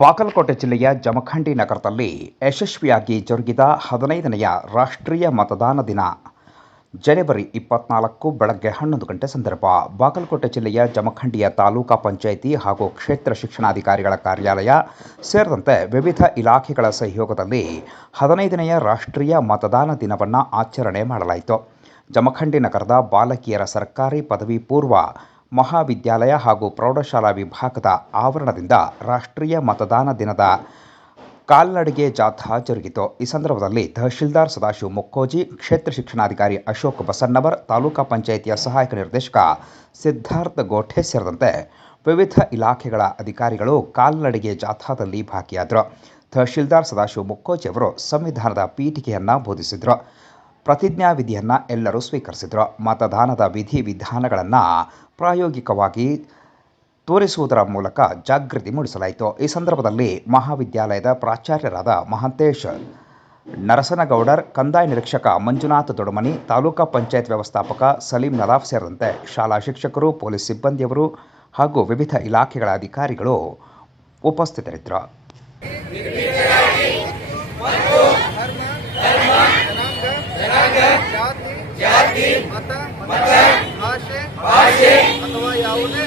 ಬಾಗಲಕೋಟೆ ಜಿಲ್ಲೆಯ ಜಮಖಂಡಿ ನಗರದಲ್ಲಿ ಯಶಸ್ವಿಯಾಗಿ ಜರುಗಿದ 15ನೆಯ ರಾಷ್ಟ್ರೀಯ ಮತದಾನ ದಿನ ಜನವರಿ 24 ಬೆಳಗ್ಗೆ 11 ಗಂಟೆ ಸಂದರ್ಭ ಬಾಗಲಕೋಟೆ ಜಿಲ್ಲೆಯ ಜಮಖಂಡಿಯ ತಾಲೂಕಾ ಪಂಚಾಯಿತಿ ಹಾಗೂ ಕ್ಷೇತ್ರ ಶಿಕ್ಷಣಾಧಿಕಾರಿಗಳ ಕಾರ್ಯಾಲಯ ಸೇರಿದಂತೆ ವಿವಿಧ ಇಲಾಖೆಗಳ ಸಹಯೋಗದಲ್ಲಿ 15ನೆಯ ರಾಷ್ಟ್ರೀಯ ಮತದಾನ ದಿನವನ್ನು ಆಚರಣೆ ಮಾಡಲಾಯಿತು. ಜಮಖಂಡಿ ನಗರದ ಬಾಲಕಿಯರ ಸರ್ಕಾರಿ ಪದವಿ ಪೂರ್ವ ಮಹಾವಿದ್ಯಾಲಯ ಹಾಗೂ ಪ್ರೌಢಶಾಲಾ ವಿಭಾಗದ ಆವರಣದಿಂದ ರಾಷ್ಟ್ರೀಯ ಮತದಾನ ದಿನದ ಕಾಲ್ನಡಿಗೆ ಜಾಥಾ ಜರುಗಿತು. ಈ ಸಂದರ್ಭದಲ್ಲಿ ತಹಶೀಲ್ದಾರ್ ಸದಾಶಿವ ಮುಕ್ಕೋಜಿ, ಕ್ಷೇತ್ರ ಶಿಕ್ಷಣಾಧಿಕಾರಿ ಅಶೋಕ್ ಬಸನ್ನವರ್, ತಾಲೂಕಾ ಪಂಚಾಯಿತಿಯ ಸಹಾಯಕ ನಿರ್ದೇಶಕ ಸಿದ್ಧಾರ್ಥ ಗೋಠೆ ಸೇರಿದಂತೆ ವಿವಿಧ ಇಲಾಖೆಗಳ ಅಧಿಕಾರಿಗಳು ಕಾಲ್ನಡಿಗೆ ಜಾಥಾದಲ್ಲಿ ಭಾಗಿಯಾದರು. ತಹಶೀಲ್ದಾರ್ ಸದಾಶಿವ ಮುಕ್ಕೋಜಿ ಅವರು ಸಂವಿಧಾನದ ಪೀಠಿಕೆಯನ್ನು ಬೋಧಿಸಿದರು. ಪ್ರತಿಜ್ಞಾವಿಧಿಯನ್ನು ಎಲ್ಲರೂ ಸ್ವೀಕರಿಸಿದರು. ಮತದಾನದ ವಿಧಿವಿಧಾನಗಳನ್ನು ಪ್ರಾಯೋಗಿಕವಾಗಿ ತೋರಿಸುವುದರ ಮೂಲಕ ಜಾಗೃತಿ ಮೂಡಿಸಲಾಯಿತು. ಈ ಸಂದರ್ಭದಲ್ಲಿ ಮಹಾವಿದ್ಯಾಲಯದ ಪ್ರಾಚಾರ್ಯರಾದ ಮಹಾಂತೇಶ್ ನರಸನಗೌಡರ್, ಕಂದಾಯ ನಿರೀಕ್ಷಕ ಮಂಜುನಾಥ್ ದೊಡಮನಿ, ತಾಲೂಕಾ ಪಂಚಾಯತ್ ವ್ಯವಸ್ಥಾಪಕ ಸಲೀಂ ನದಾಫ್ ಸೇರಿದಂತೆ ಶಾಲಾ ಶಿಕ್ಷಕರು, ಪೊಲೀಸ್ ಸಿಬ್ಬಂದಿಯವರು ಹಾಗೂ ವಿವಿಧ ಇಲಾಖೆಗಳ ಅಧಿಕಾರಿಗಳು ಉಪಸ್ಥಿತರಿದ್ದರು. ಜಾತಿ, ಮತ, ಭಾಷೆ ಅಥವಾ ಯಾವುದೇ